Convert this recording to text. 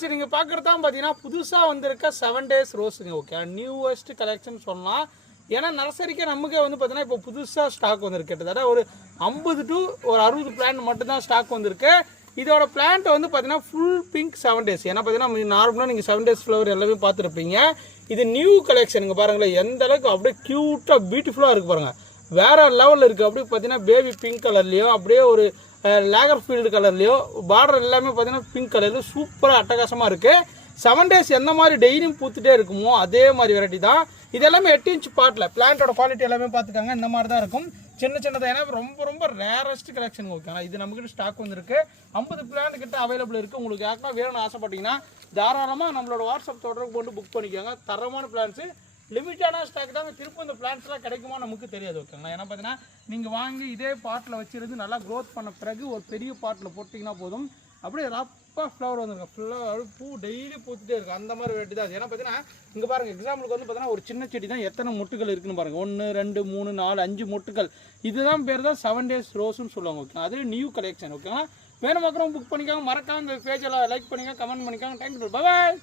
Friends நீங்கள் பார்க்குறது தான் பார்த்தீங்கன்னா புதுசாக வந்திருக்க 7 days ரோஸுங்க. ஓகே, நியூவஸ்ட் கலெக்ஷன் சொல்லலாம். ஏன்னா நர்சரிக்கே நமக்கே வந்து பார்த்தீங்கன்னா இப்போ புதுசாக ஸ்டாக் வந்திருக்கு. கிட்டத்தட்ட ஒரு 50 to 60 பிளான்ட் மட்டும்தான் ஸ்டாக் வந்திருக்கு. இதோட பிளான்ட் வந்து பார்த்தீங்கன்னா ஃபுல் பிங்க் 7 days. ஏன்னா பார்த்தீங்கன்னா நார்மலாக நீங்கள் 7 days ஃப்ளவர் எல்லாமே பார்த்துருப்பீங்க. இது நியூ கலெக்ஷனுங்க. பாருங்களேன் எந்த அளவுக்கு அப்படியே க்யூட்டாக பியூட்டிஃபுல்லாக இருக்குது பாருங்கள். வேறு லெவலில் இருக்குது. அப்படியே பார்த்தீங்கன்னா பேபி பிங்க் கலர்லேயோ அப்படியே ஒரு லேகர் ஃபீல்டு கலர்லேயோ பார்டர் எல்லாமே பார்த்தீங்கன்னா பிங்க் கலரில் சூப்பராக அட்டகாசமாக இருக்குது. 7 days எந்த மாதிரி டெய்லியும் பூத்துட்டே இருக்குமோ அதே மாதிரி வெரைட்டி தான். இது எல்லாமே 8 inch பாட்டில். பிளான்ட்டோட குவாலிட்டி எல்லாமே பார்த்துக்காங்க. இந்த மாதிரி தான் இருக்கும். சின்னதாக ஏன்னா ரொம்ப ரேரஸ்ட் கலெக்ஷன். ஓகேங்களா, இது நம்மக்கிட்ட ஸ்டாக் வந்துருக்கு. 50 பிளான்ட் கிட்ட அவைலபிள் இருக்குது. உங்களுக்கு யாருன்னா வேணும்னு ஆசைப்பட்டீங்கன்னா தாராளமாக நம்மளோட வாட்ஸ்அப் தொடர்பு கொண்டு புக் பண்ணிக்கோங்க. தரமான பிளான்ஸு, லிமிட்டான ஸ்டாக் தாங்க. திரும்ப இந்த பிளான்ஸ்லாம் கிடைக்குமா நமக்கு தெரியாது. ஓகேங்களா, ஏன்னா பார்த்தீங்கன்னா நீங்கள் வாங்கி இதே பாட்டில் வச்சுருந்து நல்லா க்ரோத் பண்ண பிறகு ஒரு பெரிய பாட்டில் போட்டிங்கன்னா போதும். அப்படியே ரப்பாக ஃப்ளவர் வந்துருக்கும். ஃபுல்லாக பூ டெய்லி பூத்துட்டே இருக்குது. அந்த மாதிரி வெரைட்டி தான். ஏன்னா பார்த்தீங்கன்னா இங்கே பாருங்கள், எக்ஸாம்பிளுக்கு வந்து பார்த்தீங்கன்னா ஒரு சின்ன செடி தான் எத்தனை மொட்டுகள் இருக்குன்னு பாருங்கள். 1 2 3 4 5 மொட்டுகள். இதுதான் பேர் தான் 7 days ரோஸ்ன்னு சொல்லுவாங்க. ஓகே, அது நியூ கலெக்ஷன். ஓகேங்களா, வேணும் மக்களும் புக் பண்ணிக்காங்க. மறக்காம இந்த பேஜெல்லாம் லைக் பண்ணிக்கோங்க, கமெண்ட் பண்ணிக்கோங்க. தேங்க்யூ, பாய்.